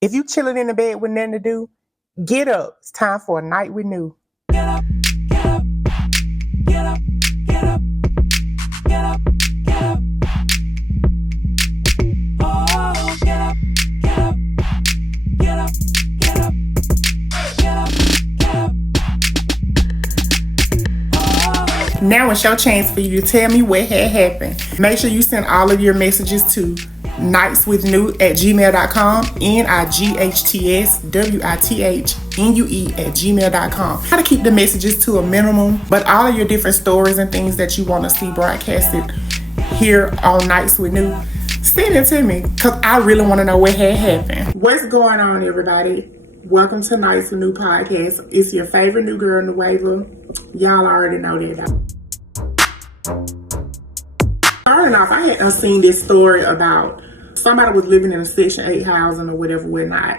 If you chilling in the bed with nothing to do, get up. It's time for a night with New. Get up, get up, get up, get up, get up, get up. Oh, get up, get up, get up, get up, get up, get up. Oh. Now it's your chance for you to tell me what had happened. Make sure you send all of your messages to nightswithnue@gmail.com, nightswithnue@gmail.com. Try to keep the messages to a minimum, but all of your different stories and things that you want to see broadcasted here on Nights with New, send it to me because I really want to know what had happened. What's going on, everybody? Welcome to Nights with New podcast. It's your favorite new girl in the waiver. Y'all already know that. Starting off, I had seen this story about somebody was living in a Section 8 housing or whatever, whatnot.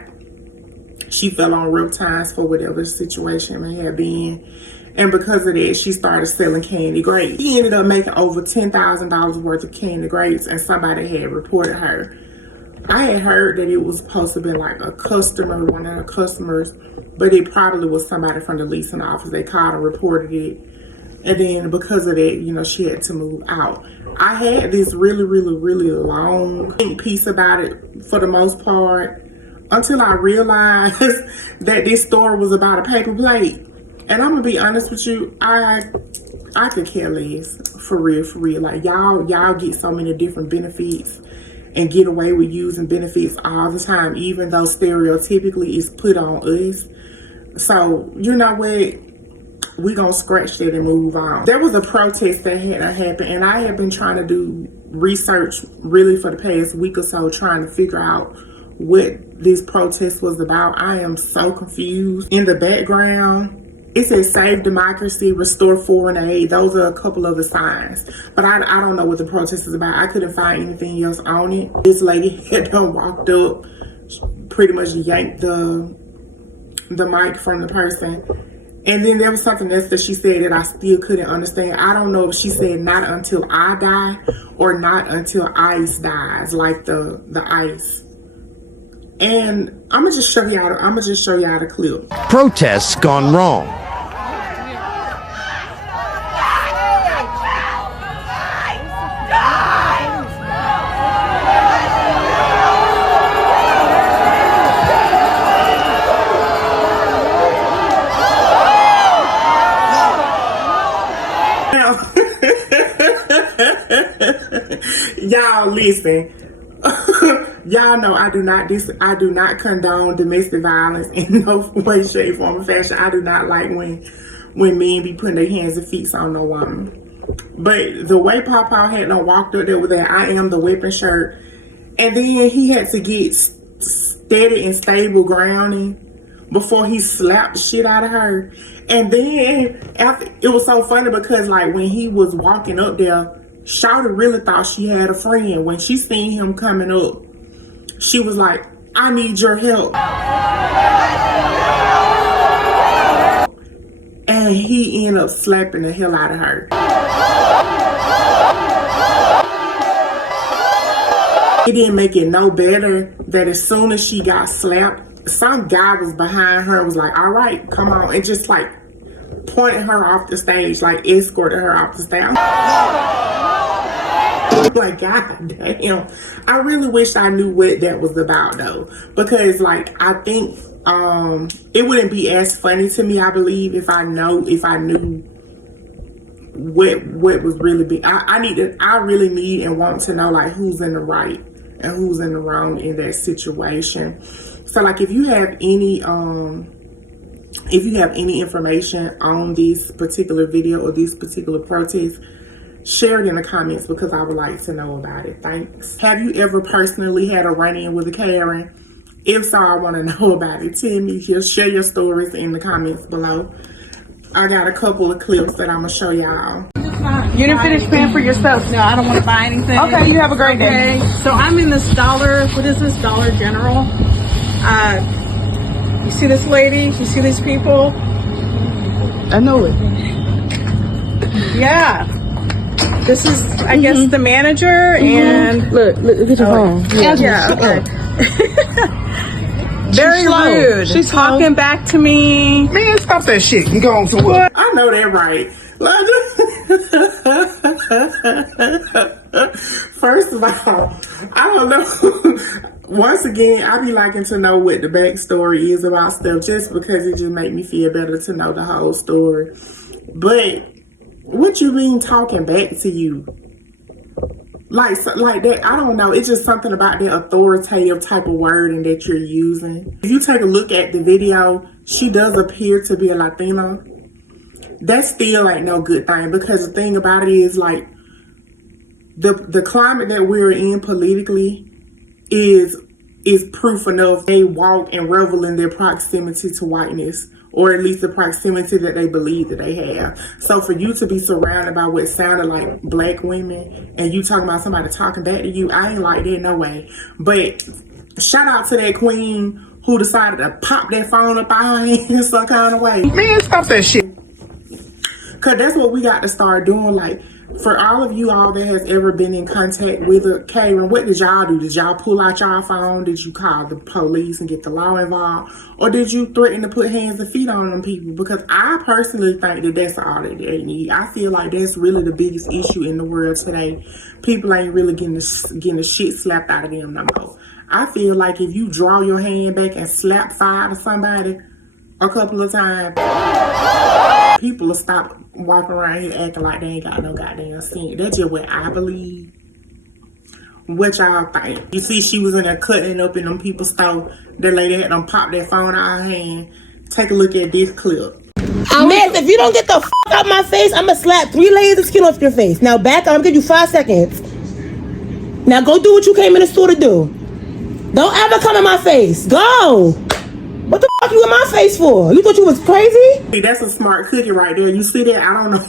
She fell on rough times for whatever the situation may have been. And because of that, she started selling candy grapes. She ended up making over $10,000 worth of candy grapes, and somebody had reported her. I had heard that it was supposed to be like a customer, one of her customers, but it probably was somebody from the leasing office. They called and reported it. And then because of that, she had to move out. I had this really long piece about it for the most part until I realized that this story was about a paper plate. And I'm gonna be honest with you, I could care less, for real. Like y'all get so many different benefits and get away with using benefits all the time, even though stereotypically it's put on us. So you know what? We gonna scratch that and move on. There was a protest that had happened, and I have been trying to do research really for the past week or so, trying to figure out what this protest was about. I am so confused. In the background, it says "Save Democracy, Restore Foreign Aid." Those are a couple of the signs, but I don't know what the protest is about. I couldn't find anything else on it. This lady had done walked up, pretty much yanked the mic from the person. And then there was something else that she said that I still couldn't understand. I don't know if she said "not until I die" or "not until ICE dies," like the ice. And I'm gonna just show y'all the clip. Protests gone wrong. Y'all listen. Y'all know I do not condone domestic violence in no way, shape, form, or fashion. I do not like when men be putting their hands and feet on no woman. But the way Papa had walked up there with that "I am the weapon" shirt, and then he had to get steady and stable grounding before he slapped the shit out of her. And then after, it was so funny because like when he was walking up there, Shawty really thought she had a friend. When she seen him coming up, she was like, "I need your help." And he ended up slapping the hell out of her. It didn't make it no better that as soon as she got slapped, some guy was behind her and was like, "All right, come on," and just like pointed her off the stage, like escorted her off the stage. Like, god damn, I really wish I knew what that was about though, because like I think it wouldn't be as funny to me, I believe, if I knew what was really big. I really need and want to know like who's in the right and who's in the wrong in that situation. So like if you have any information on this particular video or this particular protest, share it in the comments because I would like to know about it. Thanks. Have you ever personally had a run-in with a Karen? If so, I want to know about it. Tell me, share your stories in the comments below. I got a couple of clips that I'm going to show y'all. You didn't finish paying for yourself? No, I don't want to buy anything. Okay, you have a great day. So I'm in this Dollar General. You see this lady? You see these people? I know it. Yeah. This is, I guess, the manager and... Look at your phone. Yeah, okay. Very slow. rude. She's talking back to me. Man, stop that shit and go on somewhere. I know that right. First of all, I don't know. Once again, I be liking to know what the backstory is about stuff just because it just make me feel better to know the whole story. But what you mean talking back to you? Like that, I don't know. It's just something about that authoritative type of wording that you're using. If you take a look at the video, she does appear to be a Latina. That still ain't no good thing, because the thing about it is, like, the climate that we're in politically is proof enough they walk and revel in their proximity to whiteness, or at least the proximity that they believe that they have. So for you to be surrounded by what sounded like black women and you talking about somebody talking back to you, I ain't like that, no way. But shout out to that queen who decided to pop that phone up out her hand some kind of way. Man, stop that shit. Because that's what we got to start doing. Like, for all of you all that has ever been in contact with a Karen, what did y'all do? Did y'all pull out y'all phone? Did you call the police and get the law involved? Or did you threaten to put hands and feet on them people? Because I personally think that that's all that they need. I feel like that's really the biggest issue in the world today. People ain't really getting the shit slapped out of them no more. I feel like if you draw your hand back and slap fire to somebody a couple of times, people will stop walking around here acting like they ain't got no goddamn sense. That's just what I believe. What y'all think? You see, she was in there cutting up in them people's store. That lady had them pop that phone out her hand. Take a look at this clip. Miss, if you don't get the f out my face, I'm gonna slap 3 layers of skin off your face. Now back up, I'm gonna give you 5 seconds. Now go do what you came in the store to do. Don't ever come in my face. Go! What the fuck you in my face for? You thought you was crazy? See, that's a smart cookie right there. You see that? I don't know.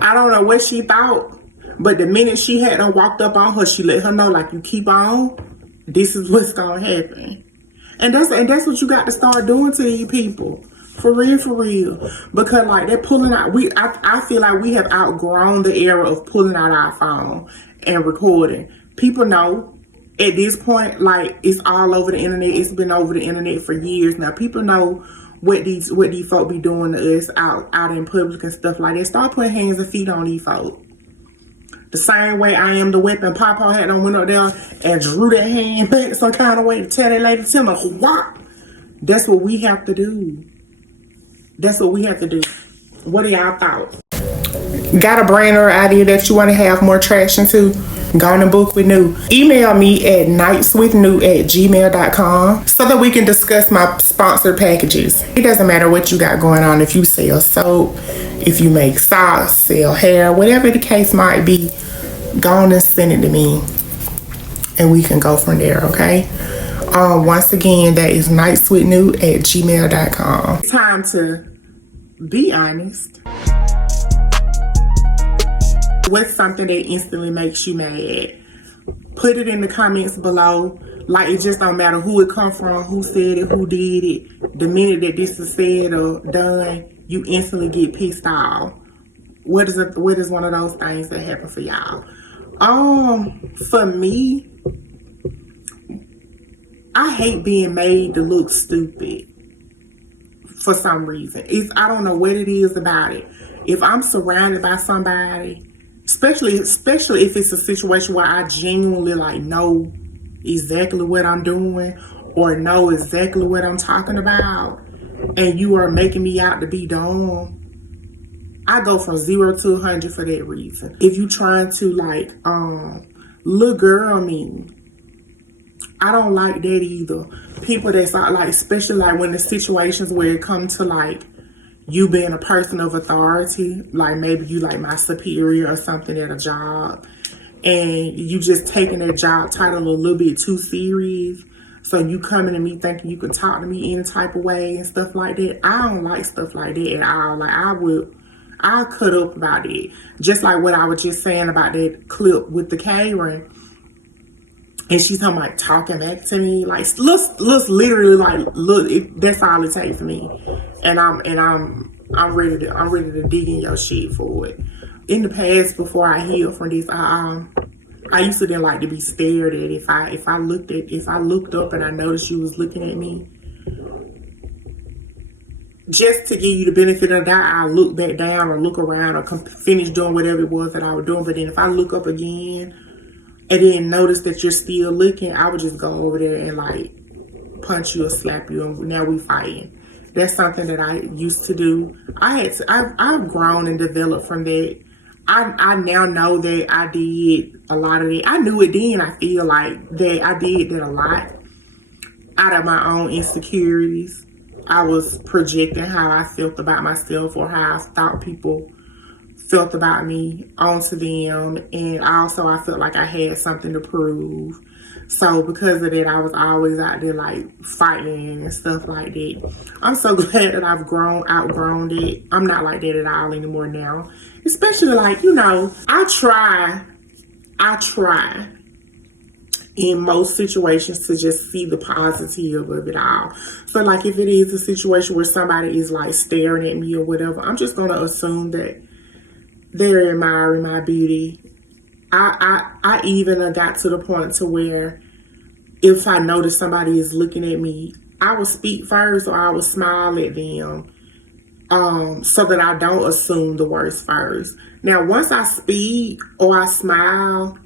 I don't know what she thought. But the minute she had her walked up on her, she let her know, like, you keep on, this is what's gonna happen. And that's what you got to start doing to these people. For real. Because, like, they're pulling out, I feel like we have outgrown the era of pulling out our phone and recording. People know. At this point, like, it's all over the internet. It's been over the internet for years now. People know what these folk be doing to us out in public and stuff like that. Start putting hands and feet on these folk. The same way I am the weapon. Papa had on went up there and drew that hand back some kind of way to tell that lady to tell me what. That's what we have to do. That's what we have to do. What are y'all thoughts? Got a brand or idea that you want to have more traction to? Go on and book with New. Email me at nightswithnue@gmail.com so that we can discuss my sponsored packages. It doesn't matter what you got going on. If you sell soap, if you make socks, sell hair, whatever the case might be, go on and send it to me and we can go from there, okay? Once again, that is nightswithnue@gmail.com. It's time to be honest. What's something that instantly makes you mad? Put it in the comments below. Like, it just don't matter who it come from, who said it, who did it. The minute that this is said or done, you instantly get pissed off. What is one of those things that happen for y'all? For me, I hate being made to look stupid for some reason. I don't know what it is about it. If I'm surrounded by somebody, especially if it's a situation where I genuinely like know exactly what I'm doing or know exactly what I'm talking about, and you are making me out to be dumb, I go from 0 to 100 for that reason. If you trying to like little girl me, I don't like that either. People that's like, especially like when the situations where it comes to like you being a person of authority, like maybe you like my superior or something at a job, and you just taking that job title a little bit too serious. So you coming to me thinking you can talk to me any type of way and stuff like that. I don't like stuff like that at all. Like I'll cut up about it. Just like what I was just saying about that clip with the Karen. And she's talking like talking back to me, like looks literally like that's all it takes for me, and I'm ready to dig in your shit for it. In the past, before I healed from this, I used to then like to be stared at. If I looked up and I noticed you was looking at me, just to give you the benefit of the doubt, I look back down or look around or finish doing whatever it was that I was doing. But then if I look up again and then notice that you're still looking, I would just go over there and like punch you or slap you, and now we fighting. That's something that I used to do. I've grown and developed from that. I now know that I did a lot of that. I knew it then. I feel like that I did that a lot out of my own insecurities. I was projecting how I felt about myself or how I thought people felt about me onto them. And also I felt like I had something to prove. So because of that, I was always out there like fighting and stuff like that. I'm so glad that I've outgrown it. I'm not like that at all anymore now. Especially like, I try in most situations to just see the positive of it all. So like if it is a situation where somebody is like staring at me or whatever, I'm just going to assume that they're admiring my beauty. I even got to the point to where if I notice somebody is looking at me, I will speak first or I will smile at them so that I don't assume the worst first. Now, once I speak or I smile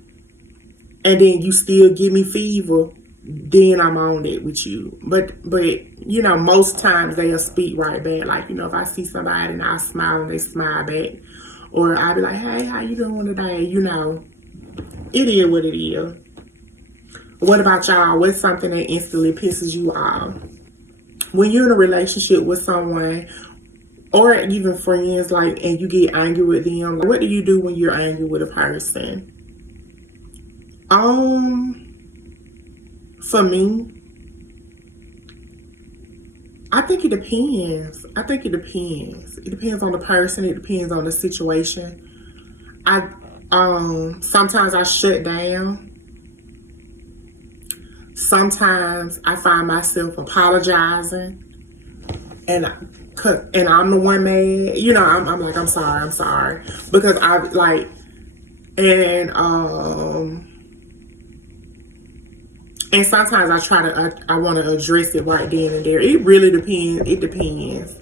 and then you still give me fever, then I'm on it with you. But most times they'll speak right back. Like, if I see somebody and I smile and they smile back, or I'll be like, hey, how you doing today? It is what it is. What about y'all? What's something that instantly pisses you off? When you're in a relationship with someone, or even friends, like, and you get angry with them, what do you do when you're angry with a person? For me, I think it depends. It depends on the person. It depends on the situation. Sometimes I shut down. Sometimes I find myself apologizing, and I'm the one mad. I'm like, I'm sorry, because and sometimes I want to address it right then and there. It really depends. It depends.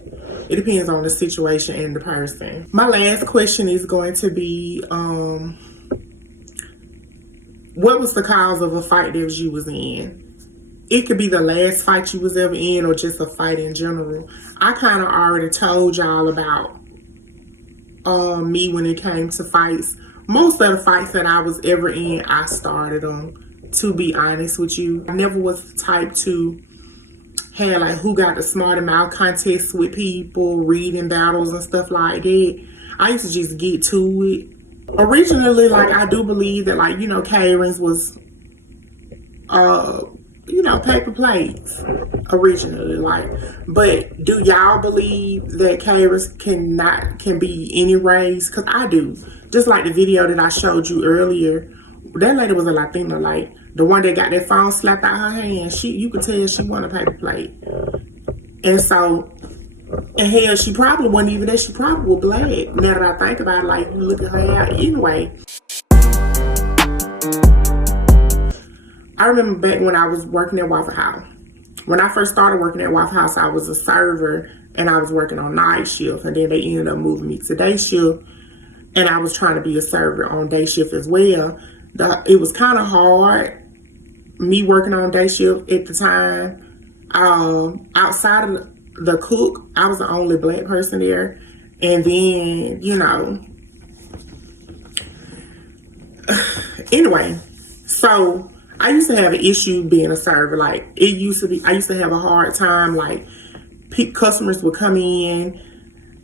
It depends on the situation and the person. My last question is going to be, what was the cause of a fight that you was in? It could be the last fight you was ever in or just a fight in general. I kind of already told y'all about me when it came to fights. Most of the fights that I was ever in, I started them. To be honest with you, I never was the type to have like who got the smarter mouth contests with people, reading battles and stuff like that. I used to just get to it. Originally, like, I do believe that, like, Karen's was, paper plates originally, like, but do y'all believe that Karen's can be any race? Because I do. Just like the video that I showed you earlier, that lady was a Latina, like, the one that got that phone slapped out her hand, you could tell she wanted a paper plate. And so, and hell, she probably wasn't even that. She probably was black. Now that I think about it, like, you look at her hair. Anyway, I remember back when I was working at Waffle House. When I first started working at Waffle House, I was a server, and I was working on night shift. And then they ended up moving me to day shift, and I was trying to be a server on day shift as well. It was kind of hard, me working on day shift at the time. Outside of the cook, I was the only black person there. And then, anyway, so I used to have an issue being a server. Like, I used to have a hard time, like, customers would come in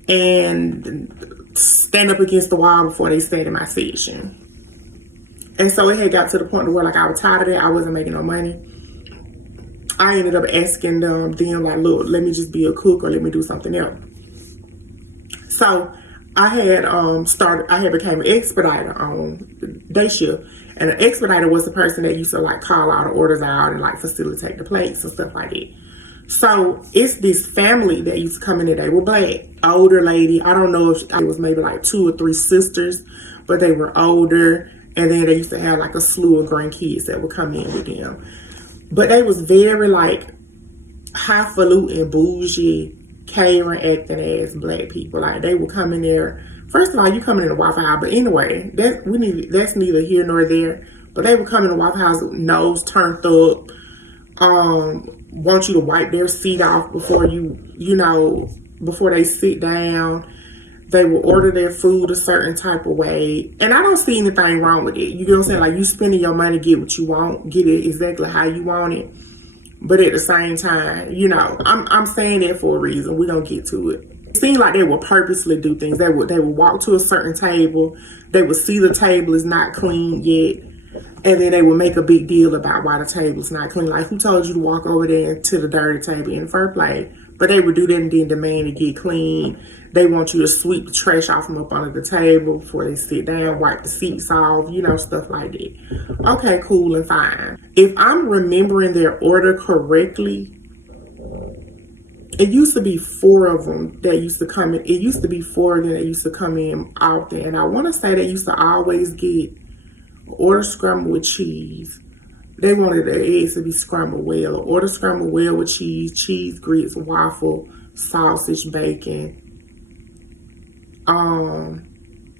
and stand up against the wall before they stayed in my section. And so it had got to the point where, like, I was tired of that. I wasn't making no money. I ended up asking them, like, look, let me just be a cook or let me do something else. So I had became an expediter on day shift. And an expediter was the person that used to, like, call all the orders out and, like, facilitate the plates and stuff like that. So it's this family that used to come in there. They were black, older lady. I don't know if it was maybe like 2 or 3 sisters, but they were older. And then they used to have like a slew of grandkids that would come in with them. But they was very like highfalutin, bougie, catering acting as black people. Like they would come in there. First of all, you coming in the Waffle House, but anyway, that's neither here nor there. But they would come in the Waffle House with nose turned up, want you to wipe their seat off before before they sit down. They will order their food a certain type of way. And I don't see anything wrong with it. You know what I'm saying? Like, you spending your money, get what you want, get it exactly how you want it. But at the same time, I'm saying that for a reason. We're going to get to it. It seemed like they would purposely do things. They would walk to a certain table. They would see the table is not clean yet. And then they would make a big deal about why the table's not clean. Like, who told you to walk over there to the dirty table in the first place? But they would do that and then demand to get clean. They want you to sweep the trash off from up under the table before they sit down, wipe the seats off, stuff like that. Okay, cool and fine. If I'm remembering their order correctly, it used to be 4 of them that used to come in. It used to be 4 of them that used to come in often. And I want to say they used to always get order scrambled with cheese. They wanted their eggs to be scrambled well. Order scrambled well with cheese grits, waffle, sausage, bacon.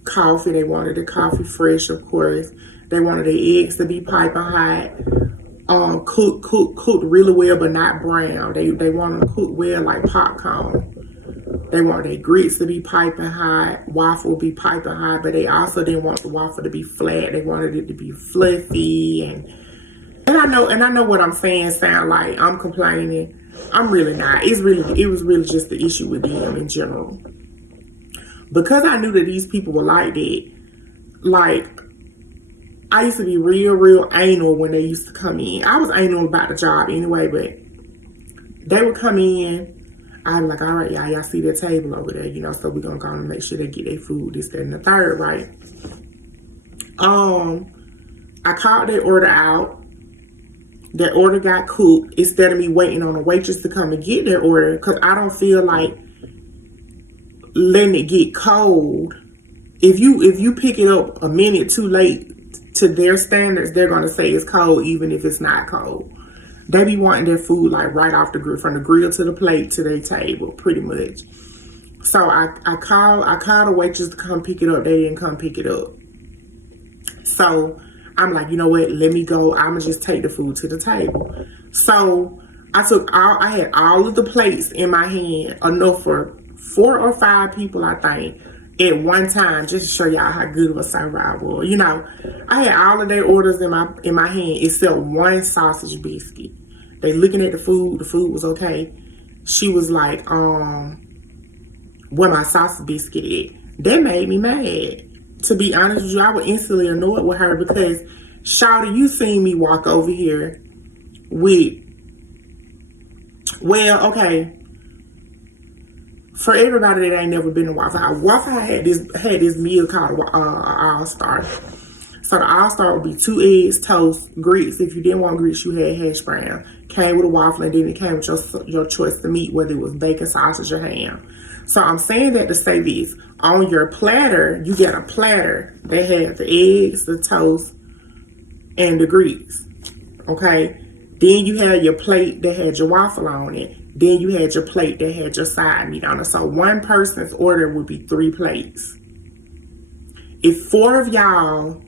Coffee. They wanted the coffee fresh, of course. They wanted the eggs to be piping hot. Cooked really well, but not brown. They wanted them cooked well like popcorn. They wanted their grits to be piping hot. Waffle be piping hot, but they also didn't want the waffle to be flat. They wanted it to be fluffy and I know what I'm saying sound like I'm complaining. I'm really not. It was really just the issue with them in general. Because I knew that these people were like that, like, I used to be real anal when they used to come in. I was anal about the job anyway, but they would come in. I'm like, all right, y'all see that table over there, so we're going to go and make sure they get their food, this, that, and the third, right? I called their order out. Their order got cooked instead of me waiting on a waitress to come and get their order, because I don't feel like letting it get cold. If you pick it up a minute too late to their standards, they're going to say it's cold even if it's not cold. They be wanting their food like right off the grill, from the grill to the plate to their table, pretty much. So I called a waitress to come pick it up. They didn't come pick it up. So I'm like, you know what? Let me go. I'm gonna just take the food to the table. So I had all of the plates in my hand, enough for 4 or 5 people, I think, at one time, just to show y'all how good of a server I was. I had all of their orders in my hand except one sausage biscuit. They looking at the food was okay. She was like, where my sausage biscuit at? That made me mad. To be honest with you, I was instantly annoyed with her because, shawty, you seen me walk over here with, well, okay, for everybody that ain't never been to Waffle House, Waffle House had this meal called All-Star. So the All-Star would be 2 eggs, toast, grits. If you didn't want grits, you had hash brown. Came with a waffle, and then it came with your choice of meat, whether it was bacon, sausage, or ham. So I'm saying that to say this. On your platter, you get a platter that had the eggs, the toast, and the grits. Okay? Then you had your plate that had your waffle on it. Then you had your plate that had your side meat on it. So one person's order would be 3 plates. If 4 of y'all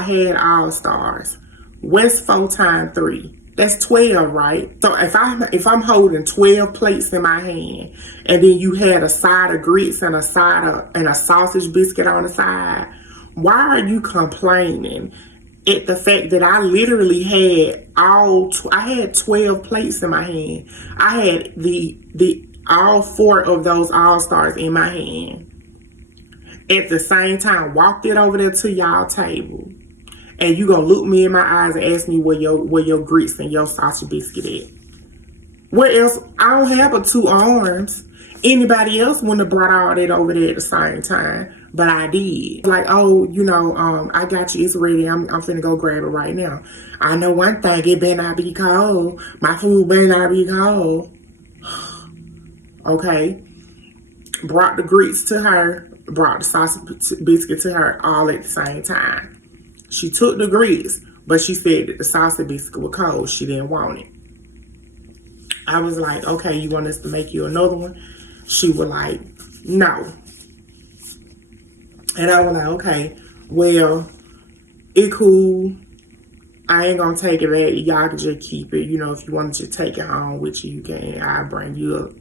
had All-Stars, what's 4 times 3? That's 12, right? So if I'm holding 12 plates in my hand, and then you had a side of grits and a sausage biscuit on the side, why are you complaining at the fact that I literally had I had 12 plates in my hand? I had all 4 of those All-Stars in my hand at the same time. Walked it over there to y'all table. And you gonna look me in my eyes and ask me where your grits and your sausage biscuit at? What else? I don't have but 2 arms. Anybody else wouldn't have brought all that over there at the same time, but I did. Like, oh, I got you. It's ready. I'm finna go grab it right now. I know one thing. It better not be cold. My food better not be cold. Okay. Brought the grits to her. brought the sausage biscuit to her all at the same time. She took the grits, but she said that the sausage biscuit was cold. She didn't want it. I was like, okay, you want us to make you another one? She was like, no. And I was like, okay, well, it cool. I ain't gonna take it back. Y'all can just keep it. You know, if you want to just take it home with you, you can. I'll bring you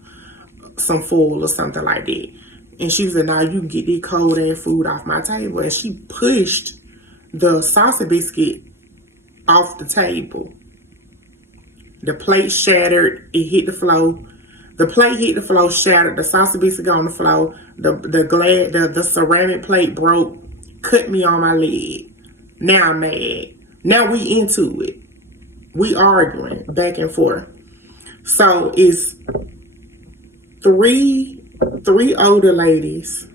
some food or something like that. And she said, now you can get this cold ass food off my table. And she pushed the sausage biscuit off the table. The plate shattered. It hit the floor. The plate hit the floor, shattered. The sausage biscuit on the floor. The ceramic plate broke. Cut me on my leg. Now I'm mad. Now we into it. We arguing back and forth. So it's three older ladies,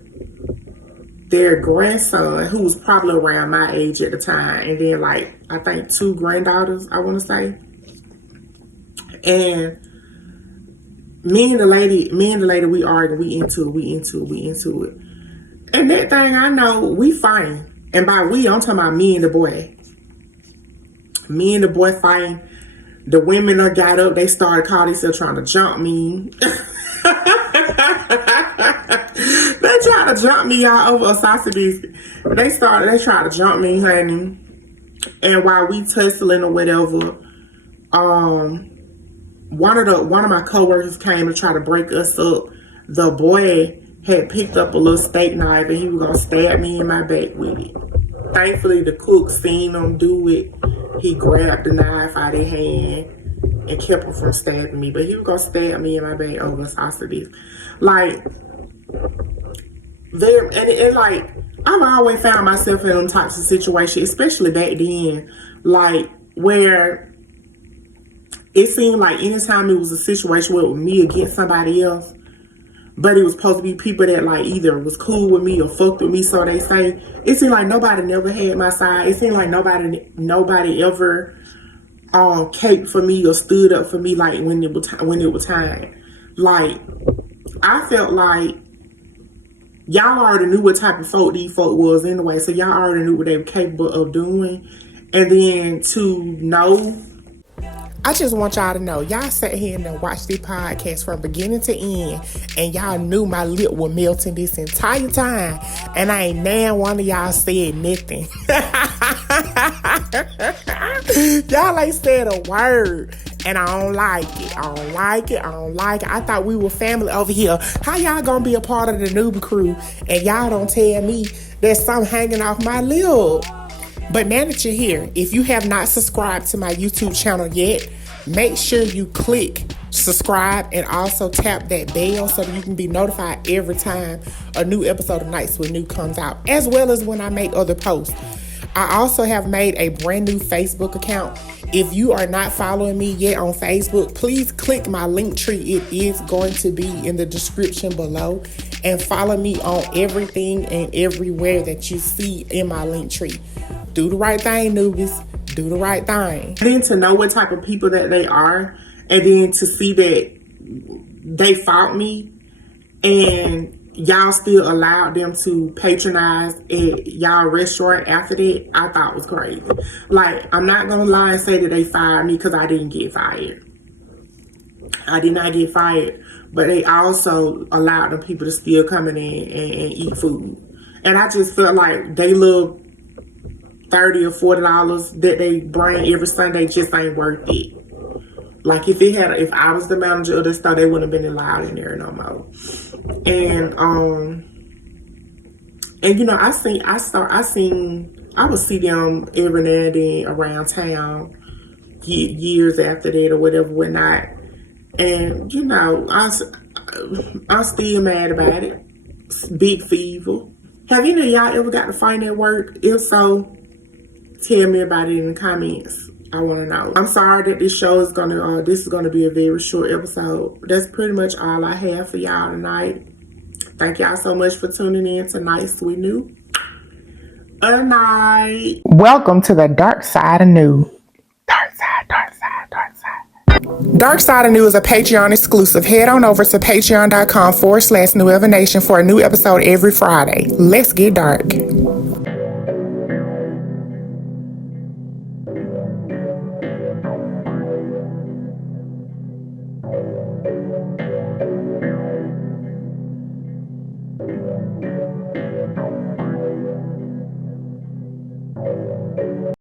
their grandson, who was probably around my age at the time, and then like I think 2 granddaughters, I want to say. And me and the lady, we arguing, we into it. And that thing, I know, we fighting. And by we, I'm talking about me and the boy. Me and the boy fighting. The women that got up, they started calling themselves trying to jump me. They tried to jump me out over a sausage biscuit. They tried to jump me, honey. And while we tussling or whatever, one of my coworkers came to try to break us up. The boy had picked up a little steak knife and he was gonna stab me in my back with it. Thankfully, the cook seen him do it. He grabbed the knife out of his hand and kept him from stabbing me. But he was gonna stab me in my back over a sausage biscuit. Like, like, I've always found myself in them types of situations, especially back then, like, where it seemed like anytime it was a situation where it was me against somebody else, but it was supposed to be people that like either was cool with me or fucked with me, so they say, it seemed like nobody never had my side. It seemed like nobody ever caped for me or stood up for me like when it was time. Like, I felt like y'all already knew what type of folk these folk was anyway, so y'all already knew what they were capable of doing. And then to know, I just want y'all to know, y'all sat here and watched this podcast from beginning to end, and y'all knew my lip was melting this entire time, and I ain't now one of y'all said nothing. Y'all ain't said a word, and I don't like it. I thought we were family over here. How y'all gonna be a part of the newbie crew, and y'all don't tell me there's something hanging off my lip? But now that you're here, if you have not subscribed to my YouTube channel yet, make sure you click subscribe and also tap that bell so that you can be notified every time a new episode of Nights with New comes out, as well as when I make other posts. I also have made a brand new Facebook account. If you are not following me yet on Facebook, please click my link tree. It is going to be in the description below. And follow me on everything and everywhere that you see in my link tree. Do the right thing, newbies. Do the right thing. Then to know what type of people that they are, and then to see that they fought me, and y'all still allowed them to patronize at y'all restaurant after that, I thought was crazy. Like, I'm not gonna lie and say that they fired me, because I didn't get fired. I did not get fired, but they also allowed the people to still come in and eat food. And I just felt like they little $30 or $40 that they bring every Sunday just ain't worth it. Like, if I was the manager of the store, they wouldn't have been allowed in there no more. And you know, I would see them every now and then around town, years after that or whatever, whatnot. And you know, I'm still mad about it. Big fever. Have any of y'all ever got to find that work? If so, tell me about it in the comments. I want to know. I'm sorry that this is gonna be a very short episode. That's pretty much all I have for y'all tonight. Thank y'all so much for tuning in to Nights with New. Good night. Welcome to the dark side of New. Dark side, dark side, dark side. Dark Side of New is a Patreon exclusive. Head on over to patreon.com/New Ever Nation for a new episode every Friday. Let's get dark.